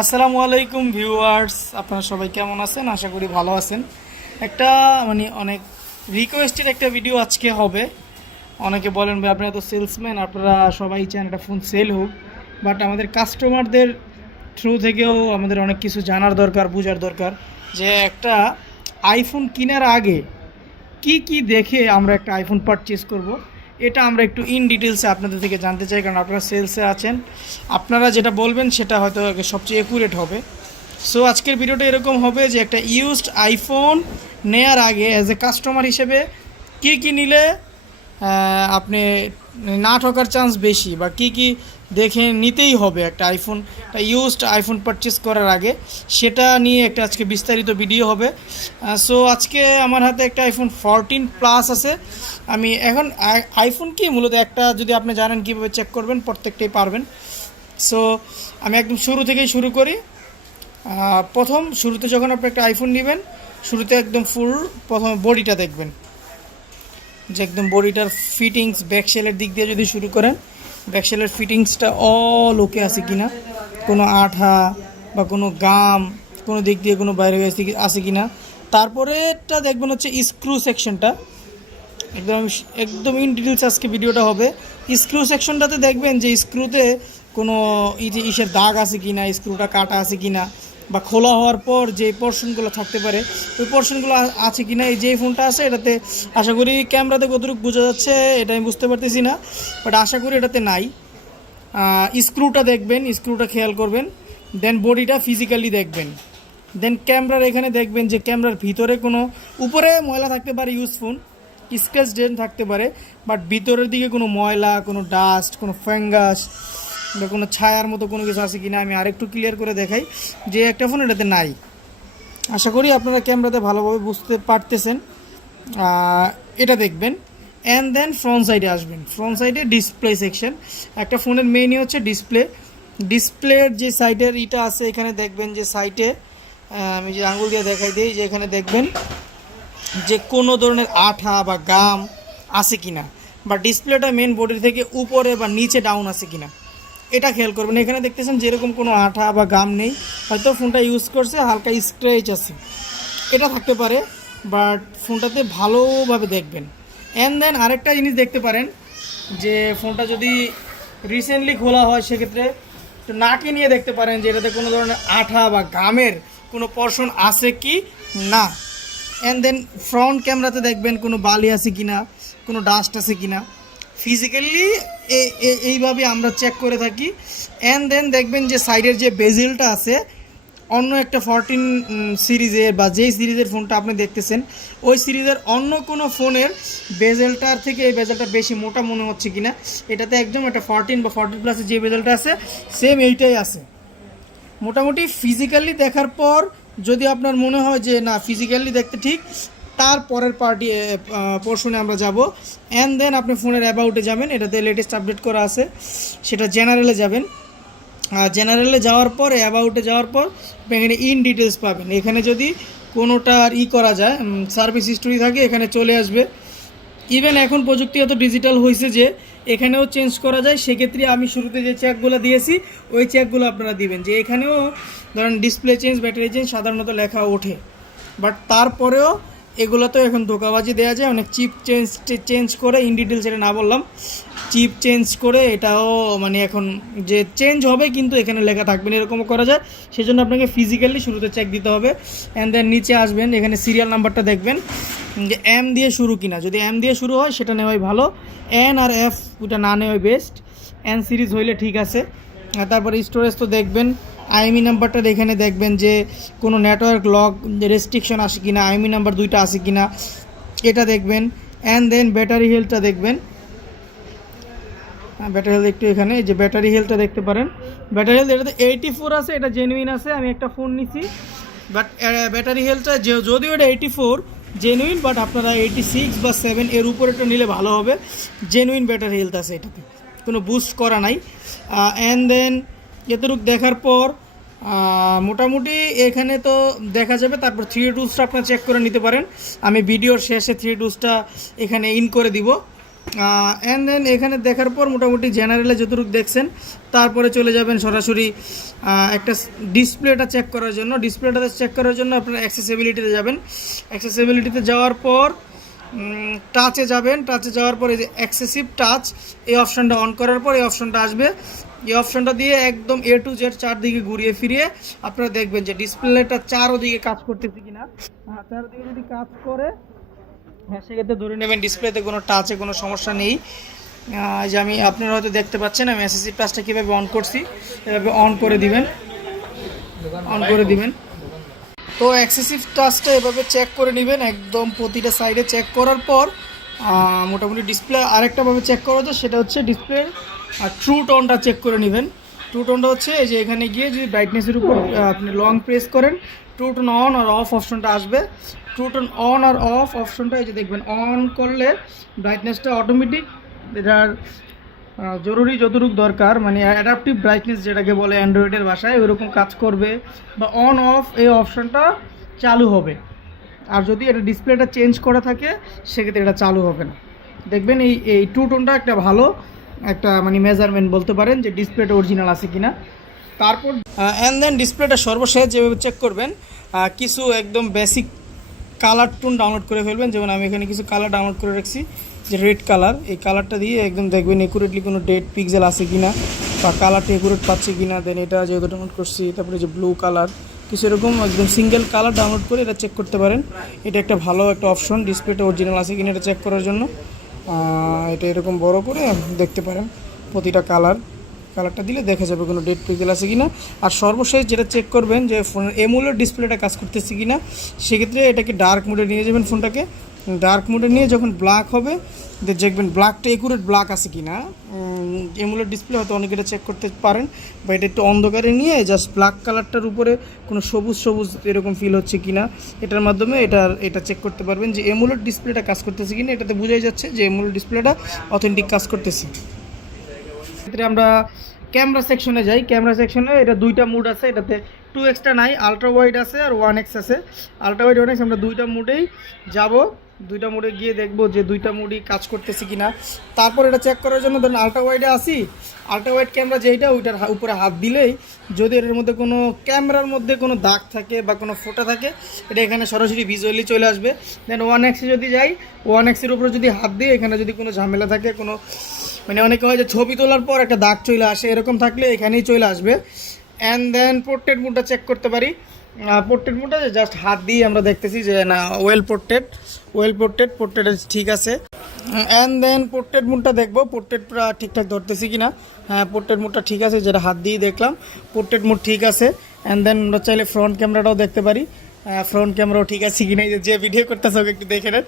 আসসালামু আলাইকুম ভিউয়ার্স, আপনারা সবাই কেমন আছেন? আশা করি ভালো আছেন। একটা অনেক রিকোয়েস্টের একটা ভিডিও আজকে হবে। অনেকে বলেন ভাই আপনারা তো সেলসম্যান, আপনারা সবাই চান একটা ফোন সেল হোক, বাট আমাদের কাস্টমারদের থ্রু থেকেও আমাদের অনেক কিছু জানার দরকার, বোঝার দরকার যে একটা আইফোন কেনার আগে কি কি দেখে আমরা একটা আইফোন পারচেস করব। এটা আমরা একটু ইন ডিটেলসে আপনাদের থেকে জানতে চাই, কারণ আপনারা সেলসে আছেন, আপনারা যেটা বলবেন সেটা হয়তো সবচেয়ে অ্যাকুরেট হবে। সো আজকের ভিডিওটা এরকম হবে যে একটা ইউজড আইফোন নেয়ার আগে অ্যাজ এ কাস্টমার হিসেবে কী কী নিলে আপনি না ঠকার চান্স বেশি, বা কি কি দেখে নিতেই হবে একটা আইফোন, একটা ইউজড আইফোন পারচেস করার আগে, সেটা নিয়ে একটা আজকে বিস্তারিত ভিডিও হবে। সো আজকে আমার হাতে একটা আইফোন 14 প্লাস আছে। আমি এখন আইফোন কি মূলত একটা, যদি আপনি জানেন কীভাবে চেক করবেন, প্রত্যেকটাই পারবেন। সো আমি একদম শুরু থেকেই শুরু করি। প্রথম শুরুতে যখন আপনি একটা আইফোন নেবেন, শুরুতে একদম প্রথম বডিটা দেখবেন, যে একদম বডিটার ফিটিংস, ব্যাকশেলের দিক দিয়ে যদি শুরু করেন, ব্যাকশেলের ফিটিংসটা অল ওকে আছে কিনা, কোনো আঠা বা কোনো গাম কোনো দিক দিয়ে কোনো বাইরে আছে কিনা। তারপরেটা দেখবেন হচ্ছে স্ক্রু সেকশনটা, একদম একদম ইন ডিটেলস আজকে ভিডিওটা হবে। স্ক্রু সেকশনটাতে দেখবেন যে স্ক্রুতে কোনো ইসের দাগ আছে কিনা, স্ক্রুটা কাটা আছে কিনা, বা খোলা হওয়ার পর যে পোর্শনগুলো থাকতে পারে ওই পোর্শনগুলো আছে কিনা। এই যে ফোনটা আছে এটাতে আশা করি ক্যামেরাতে কতটুকু বোঝা যাচ্ছে এটা আমি বুঝতে পারতেছি না, বাট আশা করি এটাতে নাই। স্ক্রুটা দেখবেন, স্ক্রুটা খেয়াল করবেন, দেন বডিটা ফিজিক্যালি দেখবেন, দেন ক্যামেরার এখানে দেখবেন যে ক্যামেরার ভিতরে কোনো উপরে ময়লা থাকতে পারে, ইউজফুল স্ক্র্যাচ ডেন্ট থাকতে পারে, বাট ভিতরের দিকে কোনো ময়লা, কোনো ডাস্ট, কোনো ফাঙ্গাস বা কোনো ছায়ার মতো কোনো কিছু আছে কিনা আমি আরেকটু ক্লিয়ার করে দেখাই যে একটা ফোন এটাতে নাই। আশা করি আপনারা ক্যামেরাতে ভালোভাবে বুঝতে পারতেছেন। এটা দেখবেন, অ্যান্ড দেন ফ্রন্ট সাইডে আসবেন। ফ্রন্ট সাইডে ডিসপ্লে সেকশন, একটা ফোনের মেইনই হচ্ছে ডিসপ্লের যে সাইডের ইটা আছে এখানে দেখবেন যে সাইডে আমি যে আঙুল দিয়ে দেখাই দিই, যে এখানে দেখবেন যে কোনো ধরনের আঠা বা গাম আছে কিনা, বা ডিসপ্লেটা মেন বডির থেকে উপরে বা নিচে ডাউন আছে কিনা এটা খেয়াল করবেন। এখানে দেখতেছেন যেরকম কোনো আঠা বা গাম নেই, হয়তো ফোনটা ইউজ করছে, হালকা স্ক্র্যাচ আছে, এটা থাকতে পারে, বাট ফোনটাতে ভালোভাবে দেখবেন। অ্যান্ড দেন আরেকটা জিনিস দেখতে পারেন যে ফোনটা যদি রিসেন্টলি খোলা হয় সেক্ষেত্রে নাকে নিয়ে দেখতে পারেন যে এটাতে কোনো ধরনের আঠা বা গামের কোনো পোর্শন আছে কি না। অ্যান্ড দেন ফ্রন্ট ক্যামেরাতে দেখবেন কোনো বালি আছে কিনা, কোনো ডাস্ট আছে কিনা। ফিজিক্যালি এইভাবে আমরা চেক করে থাকি। অ্যান্ড দেন দেখবেন যে সাইডের যে বেজেলটা আছে, অন্য একটা 14 সিরিজের বা যেই সিরিজের ফোনটা আপনি দেখতেছেন ওই সিরিজের অন্য কোনো ফোনের বেজেলটার থেকে এই বেজেলটা বেশি মোটা মনে হচ্ছে কিনা। এটাতে একদম একটা 14 বা 14 প্লাসের যে বেজেলটা আছে সেম এইটাই আছে। মোটামুটি ফিজিক্যালি দেখার পর যদি আপনার মনে হয় যে না ফিজিক্যালি দেখতে ঠিক, তারপরের পোর্শনে আমরা যাব। অ্যান্ড দেন আপনি ফোনের অ্যাবাউটে যাবেন, এটাতে লেটেস্ট আপডেট করা আছে, সেটা জেনারেলে যাবেন। জেনারেলে যাওয়ার পর অ্যাবাউটে যাওয়ার পর এখানে ইন ডিটেলস পাবেন। এখানে যদি কোনোটার করা যায়, সার্ভিস হিস্টোরি থাকে, এখানে চলে আসবে। ইভেন এখন প্রযুক্তি এত ডিজিটাল হয়েছে যে এখানেও চেঞ্জ করা যায়। সেক্ষেত্রে আমি শুরুতে যে চেকগুলো দিয়েছি ওই চেকগুলো আপনারা দিবেন, যে এখানেও ধরেন ডিসপ্লে চেঞ্জ, ব্যাটারি চেঞ্জ সাধারণত লেখা ওঠে, বাট তারপরেও এগুলো তো এখন ধোকাবাজি দেওয়া যায়, অনেক চিপ চেঞ্জ করে, ইন ডিটেলস এটা না বললাম, চিপ চেঞ্জ করে এটাও এখন যে চেঞ্জ হবে কিন্তু এখানে লেখা থাকবে না, এরকমও করা যায়। সেজন্য আপনাকে ফিজিক্যালি শুরুতে চেক দিতে হবে। অ্যান্ড দেন নিচে আসবেন, এখানে সিরিয়াল নাম্বারটা দেখবেন যে এম দিয়ে শুরু কিনা, যদি এম দিয়ে শুরু হয় সেটা নেওয়াই ভালো, এন আর এফ ওটা না নেওয়াই বেস্ট। এন সিরিজ হইলে ঠিক আছে। তারপরে স্টোরেজ তো দেখবেন, আইএমই নাম্বারটা এখানে দেখবেন যে কোনো নেটওয়ার্ক লক রেস্ট্রিকশন আসে কিনা, আইএমই নাম্বার 2টা আছে কিনা এটা দেখবেন। অ্যান্ড দেন ব্যাটারি হেলথটা দেখবেন, ব্যাটারি হেলথ একটু এখানে যে ব্যাটারি হেলথটা দেখতে পারেন। ব্যাটারি হেলথ এটাতে 84 আছে, এটা জেনুইন আছে। আমি একটা ফোন নিছি, বাট ব্যাটারি হেলথটা যদিও এটা 84 জেনুইন, বাট আপনারা 86 বা 7 এর উপরেটা নিলে ভালো হবে। জেনুইন ব্যাটারি হেলথ আছে, এটাতে কোনো বুস্ট করা নাই। অ্যান্ড দেন এতটুকু দেখার পর মোটামুটি এখানে তো দেখা যাবে। তারপর 3 টুলসটা আপনারা চেক করে নিতে পারেন, আমি ভিডিওর শেষে 3 টুলসটা এখানে ইন করে দিব। অ্যান্ড দেন এখানে দেখার পর মোটামুটি জেনারেলে যতটুকু দেখছেন, তারপরে চলে যাবেন সরাসরি একটা ডিসপ্লেটা চেক করার জন্য। ডিসপ্লেটা চেক করার জন্য আপনারা অ্যাক্সেসিবিলিটিতে যাবেন। অ্যাক্সেসিবিলিটিতে যাওয়ার পর টাচে যাবেন। টাচে যাওয়ার পর এই যে এক্সেসিভ টাচ, এই অপশানটা অন করার পর এই অপশানটা আসবে। এই অপশানটা দিয়ে একদম A to Z চারদিকে ঘুরিয়ে ফিরিয়ে আপনারা দেখবেন যে ডিসপ্লেটা চারোদিকে কাজ করতেছে কিনা। চারোদিকে যদি কাজ করে, হ্যাঁ, সেক্ষেত্রে ধরে নেবেন ডিসপ্লেতে কোনো টাচে কোনো সমস্যা নেই। যে আমি আপনারা হয়তো দেখতে পাচ্ছেন আমি এসএসসি টাচটা কীভাবে অন করছি, এভাবে অন করে দিবেন। তো এক্সেসিভ টাচটা এভাবে চেক করে নেবেন, একদম প্রতিটা সাইডে চেক করার পর মোটামুটি ডিসপ্লে আরেকটাভাবে চেক করা যায়, সেটা হচ্ছে ডিসপ্লের ট্রু টোনটা চেক করে নেবেন। ট্রু টোনটা হচ্ছে এই যে এখানে গিয়ে যদি ব্রাইটনেসের উপর আপনি লং প্রেস করেন, ট্রু টোন অন আর অফ অপশনটা আসবে। ট্রু টোন অন আর অফ অপশনটা এই যে দেখবেন, অন করলে ব্রাইটনেসটা অটোমেটিক এটার জরুরি যতটুকু দরকার, মানে অ্যাডাপটিভ ব্রাইটনেস যেটাকে বলে অ্যান্ড্রয়েডের ভাষায়, ওইরকম কাজ করবে বা অন অফ এই অপশনটা চালু হবে। আর যদি এটা ডিসপ্লেটা চেঞ্জ করা থাকে সেক্ষেত্রে এটা চালু হবে না। দেখবেন এই টু টোনটা একটা ভালো একটা মানে মেজারমেন্ট বলতে পারেন যে ডিসপ্লেটা অরিজিনাল আছে কিনা। তারপর অ্যান্ড দেন ডিসপ্লেটা সর্বশেষ যেভাবে চেক করবেন, কিছু একদম বেসিক কালার টোন ডাউনলোড করে ফেলবেন। যেমন আমি এখানে কিছু কালার ডাউনলোড করে রাখছি, যে রেড কালার, এই কালারটা দিয়ে একদম দেখবেন একুরেটলি কোনো ডেড পিক্সেল আছে কিনা বা কালারটা একুরেট পাচ্ছে কিনা। দেন এটা যেহেতু ডাউনলোড করছি, তারপরে যে ব্লু কালার, কিছু এরকম একদম সিঙ্গেল কালার ডাউনলোড করে এটা চেক করতে পারেন। এটা একটা ভালো একটা অপশন, ডিসপ্লেটা অরিজিনাল আছে কিনা এটা চেক করার জন্য। এটা এরকম বড় করে দেখতে পারেন প্রতিটা কালারটা দিলে দেখা যাবে কোনো ডেড পিক্সেল আছে কিনা। আর সর্বশেষ যেটা চেক করবেন যে ফোনের এমুলেট ডিসপ্লেটা কাজ করতেছে কিনা, সেক্ষেত্রে এটাকে ডার্ক মোডে নিয়ে যাবেন। ফোনটাকে ডার্ক মোডে নিয়ে যখন ব্ল্যাক হবে দেখবেন ব্ল্যাকটা একুরেট ব্ল্যাক আছে কিনা। এমুলেট ডিসপ্লে হয়তো অনেকে এটা চেক করতে পারেন, বা এটা একটু অন্ধকারে নিয়ে জাস্ট ব্ল্যাক কালারটার উপরে কোনো সবুজ সবুজ এরকম ফিল হচ্ছে কিনা, এটার মাধ্যমে এটা চেক করতে পারবেন যে এমুলেট ডিসপ্লেটা কাজ করতেছে কিনা। এটাতে বোঝাই যাচ্ছে যে এমুলেট ডিসপ্লেটা অথেন্টিক কাজ করতেছে। ক্ষেত্রে আমরা ক্যামেরা সেকশনে যাই। ক্যামেরা সেকশনে এটা দুইটা মুড আছে, এটাতে 2x নাই, আলট্রা ওয়াইড আছে আর 1x আছে। আলট্রা ওয়াইড 1x আমরা দুইটা মুডেই যাব। দুইটা মুডে গিয়ে দেখবো যে দুইটা মুডই কাজ করতেছে কিনা। তারপর এটা চেক করার জন্য ধরুন আলট্রা ওয়াইডে আসি, আলট্রা ওয়াইড ক্যামেরা যেইটা, ওইটার উপরে হাত দিলেই যদি এর মধ্যে কোনো ক্যামেরার মধ্যে কোনো দাগ থাকে বা কোনো ফোঁটা থাকে, এটা এখানে সরাসরি ভিজুয়ালি চলে আসবে। দেন 1x যদি যাই, 1x-এর উপরে যদি হাত দিই, এখানে যদি কোনো ঝামেলা থাকে, কোনো মানে অনেকে হয় যে ছবি তোলার পর একটা দাগ চলে আসে, এরকম থাকলে এখানেই চলে আসবে। অ্যান্ড দেন পোর্ট্রেট মুডটা চেক করতে পারি। পোর্ট্রেট মুডটা জাস্ট হাত দিয়ে আমরা দেখতেছি যে না পোর্ট্রেট ঠিক আছে। অ্যান্ড দেন পোর্ট্রেট মুডটা দেখবো পোর্ট্রেট পুরো ঠিকঠাক ধরতেছি কিনা। হ্যাঁ, পোর্ট্রেট মুডটা ঠিক আছে, যেটা হাত দিয়ে দেখলাম পোর্ট্রেট মুড ঠিক আছে। অ্যান্ড দেন আমরা চাইলে ফ্রন্ট ক্যামেরাটাও দেখতে পারি, ফ্রন্ট ক্যামেরাও ঠিক আছে কিনা। যে ভিডিও করতেছে ওকে একটু দেখে নেন।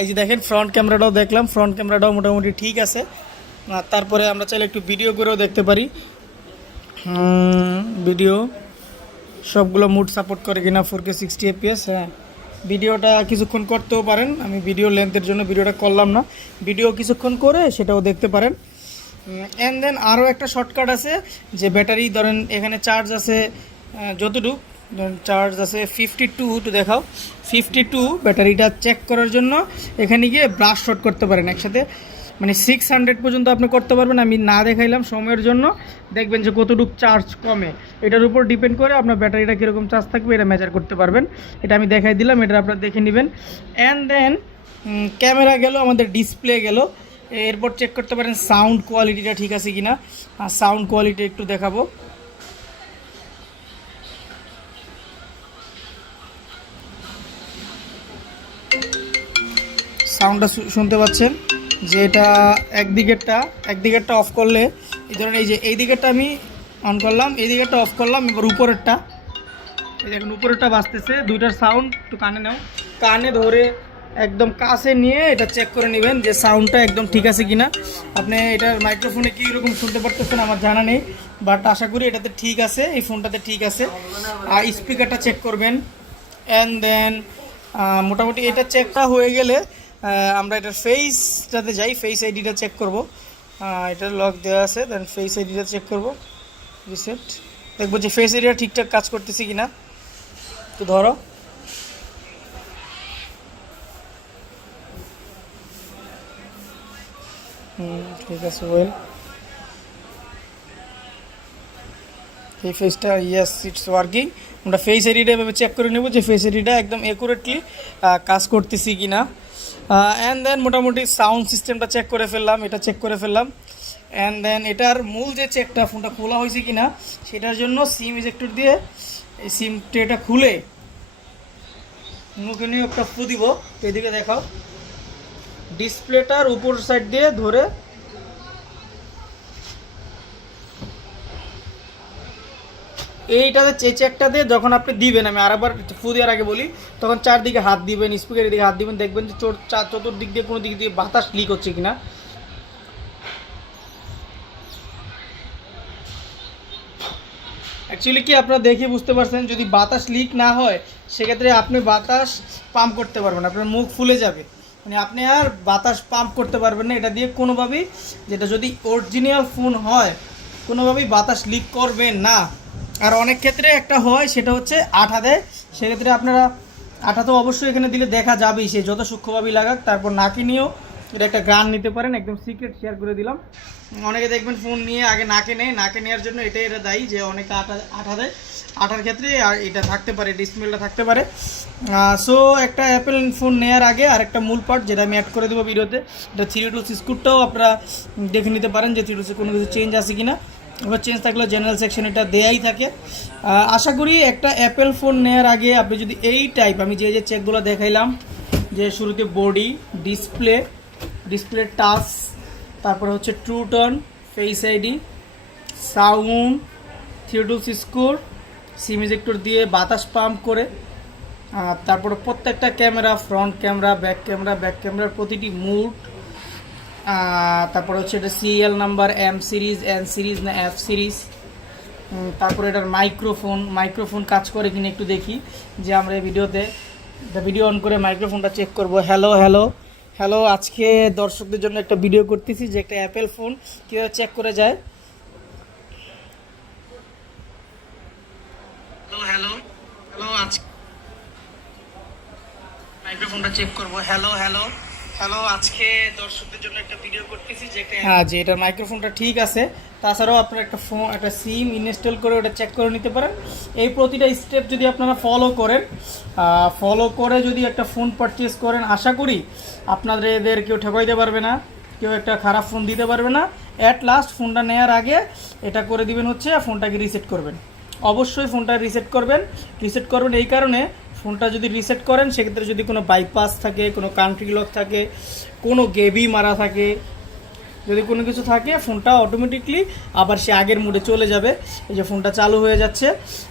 এই যে দেখেন ফ্রন্ট ক্যামেরাটাও দেখলাম, ফ্রন্ট ক্যামেরাটাও মোটামুটি ঠিক আছে। তারপরে আমরা চাইলে একটু ভিডিও করেও দেখতে পারি, ভিডিও সবগুলো মুড সাপোর্ট করে কিনা, 4K 60 fps। হ্যাঁ, ভিডিওটা কিছুক্ষণ করতেও পারেন, আমি ভিডিও লেন্থের জন্য ভিডিওটা করলাম না, ভিডিও কিছুক্ষণ করে সেটাও দেখতে পারেন। অ্যান্ড দেন আরও একটা শর্টকাট আছে, যে ব্যাটারি ধরেন এখানে চার্জ আছে যতটুকু, চার্জ আছে 52 টু দেখাও 52, ব্যাটারিটা চেক করার জন্য এখানে গিয়ে ব্রাশ শট করতে পারেন একসাথে, মানে 600 পর্যন্ত আপনি করতে পারবেন। আমি না দেখাইলাম সময়ের জন্য, দেখবেন যে কতটুকু চার্জ কমে, এটার উপর ডিপেন্ড করে আপনার ব্যাটারিটা কীরকম চার্জ থাকবে এটা মেজার করতে পারবেন। এটা আমি দেখাই দিলাম, এটা আপনারা দেখে নেবেন। অ্যান্ড দেন ক্যামেরা গেল, আমাদের ডিসপ্লে গেল, এরপর চেক করতে পারেন সাউন্ড কোয়ালিটিটা ঠিক আছে কিনা। আর সাউন্ড কোয়ালিটি একটু দেখাবো। সাউন্ডটা শুনতে পাচ্ছেন যে এটা একদিকেরটা অফ করলে, এই ধরেন এই যে এই দিকেরটা আমি অন করলাম, এই দিকেরটা অফ করলাম, এবার উপরেরটা এই দেখুন উপরেরটা বাজতেছে। দুইটার সাউন্ড একটু কানে নাও, কানে ধরে একদম কাছে নিয়ে এটা চেক করে নেবেন যে সাউন্ডটা একদম ঠিক আছে কিনা। আপনি এটার মাইক্রোফোনে কী রকম শুনতে পারতেছেন আমার জানা নেই, বাট আশা করি এটাতে ঠিক আছে, এই ফোনটাতে ঠিক আছে। আর স্পিকারটা চেক করবেন। অ্যান্ড দেন মোটামুটি এটা চেকটা হয়ে গেলে আমরা এটার ফেসটাতে যাই, ফেস আইডিটা চেক করব। এটার লক দেওয়া আছে, দেন ফেস আইডিটা চেক করব, রিসেট, দেখবো যে ফেস আইডিটা ঠিকঠাক কাজ করতেছি কিনা। তো ধরো ঠিক আছে ওয়েল, এই ফেসটা ইয়েস ইটস ওয়ার্কিং। আমরা ফেস এরিয়াটা এভাবে চেক করে নেব যে ফেস এরিয়াটা একদম অ্যাকুরেটলি কাজ করতেছি কি না। অ্যান্ড দেন মোটামুটি সাউন্ড সিস্টেমটা চেক করে ফেললাম, এটা চেক করে ফেললাম। অ্যান্ড দেন এটার মূল যে চেকটা ফোনটা খোলা হয়েছে কি না সেটার জন্য সিম ইজেক্টর দিয়ে এই সিম ট্রেটা খুলে মুখে নিয়ে একটা ফু দিব। এদিকে দেখাও, ডিসপ্লেটার উপর সাইড দিয়ে ধরে এইটাতে চেকটাতে যখন আপনি দিবেন, আমি আরেকবার ফু দেওয়ার আগে বলি, তখন চারদিকে হাত দিবেন, স্পিকারের দিকে হাত দিবেন, দেখবেন যে চতুর্দিক দিয়ে কোনো দিক দিয়ে বাতাস লিক হচ্ছে কিনা। অ্যাকচুয়ালি কি আপনারা দেখে বুঝতে পারছেন, যদি বাতাস লিক না হয় সেক্ষেত্রে আপনি বাতাস পাম্প করতে পারবেন, আপনার মুখ ফুলে যাবে, মানে আপনি আর বাতাস পাম্প করতে পারবেন না এটা দিয়ে কোনোভাবেই। যেটা যদি অরিজিনাল ফোন হয় কোনোভাবেই বাতাস লিক করবে না। আর অনেক ক্ষেত্রে একটা হয় সেটা হচ্ছে আঠা দেয়, সেক্ষেত্রে আপনারা আঠা তো অবশ্যই এখানে দিলে দেখা যাবেই, সে যত সূক্ষ্মভাবেই লাগাক। তারপর নাকে নিয়েও এটা একটা গান নিতে পারেন, একদম সিক্রেট শেয়ার করে দিলাম। অনেকে দেখবেন ফোন নিয়ে আগে নাকে নেয়, নাকে নেওয়ার জন্য এটা দায়ী যে অনেকে আঠা দেয়, আঠার ক্ষেত্রে আর এটা থাকতে পারে, ডিসপ্লেটা থাকতে পারে। সো একটা অ্যাপেল ফোন নেওয়ার আগে আর একটা মূল পার্ট যেটা আমি অ্যাড করে দেবো ভিডিওতে, এটা 3 স্ক্রুটাও আপনারা দেখে নিতে পারেন যে 3 কোনো কিছু চেঞ্জ আছে কি না। এবার চেঞ্জ থাকলেও জেনারেল সেকশন এটা দেয়াই থাকে। আশা করি একটা অ্যাপেল ফোন নেওয়ার আগে আপনি যদি এই টাইপ আমি যে চেকগুলো দেখাইলাম, যে শুরুতে বডি, ডিসপ্লে টাচ, তারপরে হচ্ছে true tone, face ID, sound, 3 score, সিম ইজেক্টর দিয়ে বাতাস পাম্প করে, তারপরে প্রত্যেকটা ক্যামেরা, ফ্রন্ট ক্যামেরা, ব্যাক ক্যামেরার প্রতিটি মুড, তারপরে হচ্ছে এটা serial number, M series, N series না এফ সিরিজ, তারপরে এটার মাইক্রোফোন কাজ করে কিনা একটু দেখি, যে আমরা এই ভিডিওতে ভিডিও অন করে মাইক্রোফোনটা চেক করব। হ্যালো, আজকে দর্শকদের জন্য একটা ভিডিও করতেছি যে একটা অ্যাপেল ফোন কীভাবে চেক করে যায়। হ্যালো আজকে মাইক্রোফোনটা চেক করব। হ্যালো আজকে দর্শকদের জন্য একটা ভিডিও করতেছি যে হ্যাঁ, যে এটার মাইক্রোফোনটা ঠিক আছে। তাছাড়াও আপনারা একটা সিম ইনস্টল করে ওটা চেক করে নিতে পারেন। এই প্রতিটা স্টেপ যদি আপনারা ফলো করে যদি একটা ফোন পারচেস করেন, আশা করি আপনাদের কেউ ঠকাইতে পারবে না, কেউ একটা খারাপ ফোন দিতে পারবে না। অ্যাট লাস্ট ফোনটা নেওয়ার আগে এটা করে দিবেন হচ্ছে ফোনটাকে রিসেট করবেন। অবশ্যই ফোনটা রিসেট করবেন এই কারণে, ফোনটা যদি রিসেট করেন সেক্ষেত্রে যদি কোনো বাইপাস থাকে, কোনো কান্ট্রি লক থাকে, কোনো গেবি মারা থাকে, যদি কোনো কিছু থাকে ফোনটা অটোমেটিকলি আবার সে আগের মুডে চলে যাবে। এই যে ফোনটা চালু হয়ে যাচ্ছে,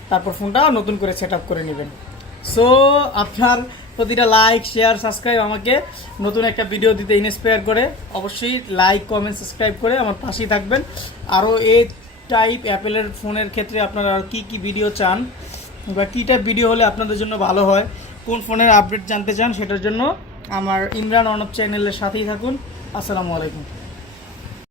তারপর ফোনটা নতুন করে সেট আপ করে নেবেন। সো আপনার প্রতিটা লাইক, শেয়ার, সাবস্ক্রাইব আমাকে নতুন একটা ভিডিও দিতে ইন্সপায়ার করে। অবশ্যই লাইক, কমেন্ট, সাবস্ক্রাইব করে আমার পাশেই থাকবেন। আরও এই টাইপ অ্যাপেলের ফোনের ক্ষেত্রে আপনারা আর কী ভিডিও চান বা কী টাইপ ভিডিও হলে আপনাদের জন্য ভালো হয়, কোন ফোনের আপডেট জানতে চান, সেটার জন্য আমার ইমরান অর্ণব চ্যানেলের সাথেই থাকুন। আসসালামু আলাইকুম।